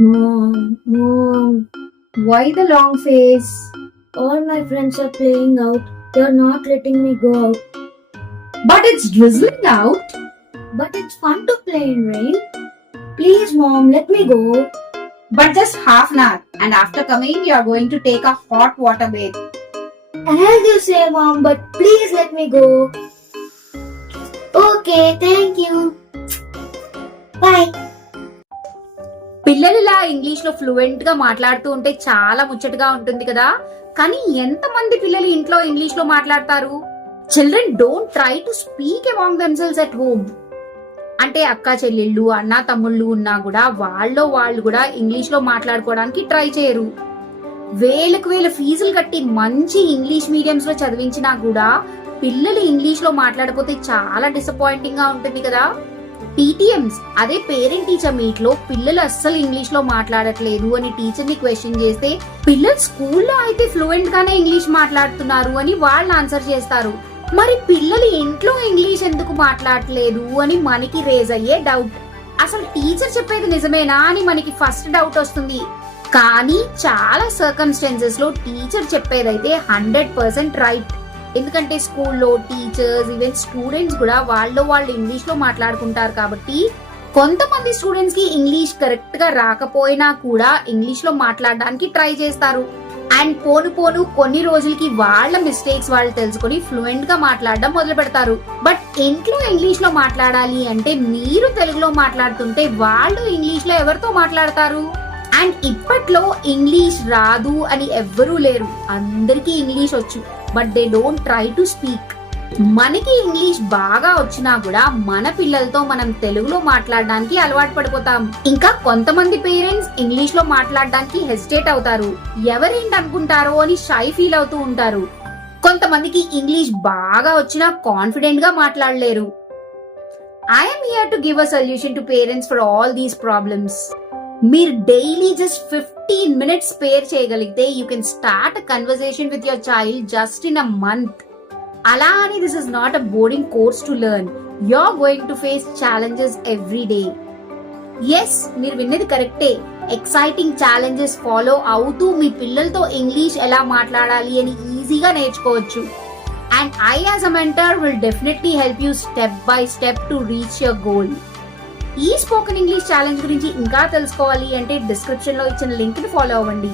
Mom, Mom, why the long face? All my friends are playing out. They're not letting me go out. But it's drizzling out. But it's fun to play in rain. Please, Mom, let me go. But just half an hour. And after coming, you are going to take a hot water bath. As you say, Mom, but please let me go. Okay, thank you. Bye. ఇలా ఇంగ్లీష్లో ఫ్లూయెంట్గా మాట్లాడుతూ ఉంటే చాలా ముచ్చటగా ఉంటుంది కదా. కానీ ఎంత మంది పిల్లలు ఇంట్లో ఇంగ్లీష్లో మాట్లాడతారు? Children don't try to speak among themselves at home అంటే అక్క చెల్లెళ్ళు అన్న తమ్ముళ్ళు ఉన్నా కూడా వాళ్ళలో వాళ్ళు కూడా ఇంగ్లీష్లో మాట్లాడుకోవడానికి ట్రై చేయరు. వేలకు వేల ఫీజులు కట్టి మంచి ఇంగ్లీష్ మీడియంస్లో చదివించినా కూడా పిల్లలు ఇంగ్లీష్లో మాట్లాడకపోతే చాలా డిసప్పాయింటింగ్గా ఉంటుంది కదా. టీటీఎంస్ అదే పేరెంట్ టీచర్ మీట్లో పిల్లలు అస్సలు ఇంగ్లీష్లో మాట్లాడట్లేదు అని టీచర్ని క్వశ్చన్ చేస్తే పిల్లలు స్కూల్లో అయితే ఫ్లూయెంట్ గానే ఇంగ్లీష్ మాట్లాడుతున్నారు అని వాళ్ళు ఆన్సర్ చేస్తారు. మరి పిల్లలు ఇంట్లో ఇంగ్లీష్ ఎందుకు మాట్లాడట్లేదు అని మనకి రేజ్ అయ్యే డౌట్ అసలు టీచర్ చెప్పేది నిజమేనా అని మనకి ఫస్ట్ డౌట్ వస్తుంది. కానీ చాలా సర్కమ్స్టెన్సెస్లో టీచర్ చెప్పేదైతే హండ్రెడ్ పర్సెంట్ రైట్ ఎందుకంటే స్కూల్లో టీచర్స్ ఈవెన్ స్టూడెంట్స్ కూడా వాళ్ళు వాళ్ళు ఇంగ్లీష్లో మాట్లాడుకుంటారు కాబట్టి కొంతమంది స్టూడెంట్స్కి ఇంగ్లీష్ కరెక్ట్గా రాకపోయినా కూడా ఇంగ్లీష్లో మాట్లాడడానికి ట్రై చేస్తారు. అండ్ పోను పోను కొన్ని రోజులకి వాళ్ళ మిస్టేక్స్ వాళ్ళు తెలుసుకొని ఫ్లూయెంట్గా మాట్లాడడం మొదలు పెడతారు. బట్ ఇంట్లో ఇంగ్లీష్లో మాట్లాడాలి అంటే మీరు తెలుగులో మాట్లాడుతుంటే వాళ్ళు ఇంగ్లీష్లో ఎవరితో మాట్లాడతారు? అండ్ ఇప్పట్లో ఇంగ్లీష్ రాదు అని ఎవ్వరూ లేరు. అందరికీ ఇంగ్లీష్ వచ్చు. But they don't try to speak మనకి ఇంగ్లీష్ బాగా వచ్చినా కూడా మన పిల్లలతో మనం తెలుగులో మాట్లాడడానికి అలవాటు పడిపోతాం. ఇంకా కొంతమంది పేరెంట్స్ ఇంగ్లీష్లో మాట్లాడడానికి హెసిటేట్ అవుతారు. ఎవరేంటి అనుకుంటారో అని షై ఫీల్ అవుతూ ఉంటారు. కొంతమందికి ఇంగ్లీష్ బాగా వచ్చినా కాన్ఫిడెంట్గా మాట్లాడలేరు. I'm here to give a solution to parents for all these problems మీరు daily just fifteen minutes spare చేయగలిగితే you can start conversation with your child just in a month అలా అని this is not a boarding course to learn you're going to face challenges every day yes మీరు విన్నది కరెక్టే exciting challenges follow అవుతూ మీ పిల్లలతో English ఎలా మాట్లాడాలి అని ఈజీగా నేర్చుకోవచ్చు. And I as a mentor will definitely help you step by step to reach your goal ఈ స్పోకెన్ ఇంగ్లీష్ ఛాలెంజ్ గురించి ఇంకా తెలుసుకోవాలి అంటే డిస్క్రిప్షన్లో ఇచ్చిన లింక్ని ఫాలో అవ్వండి.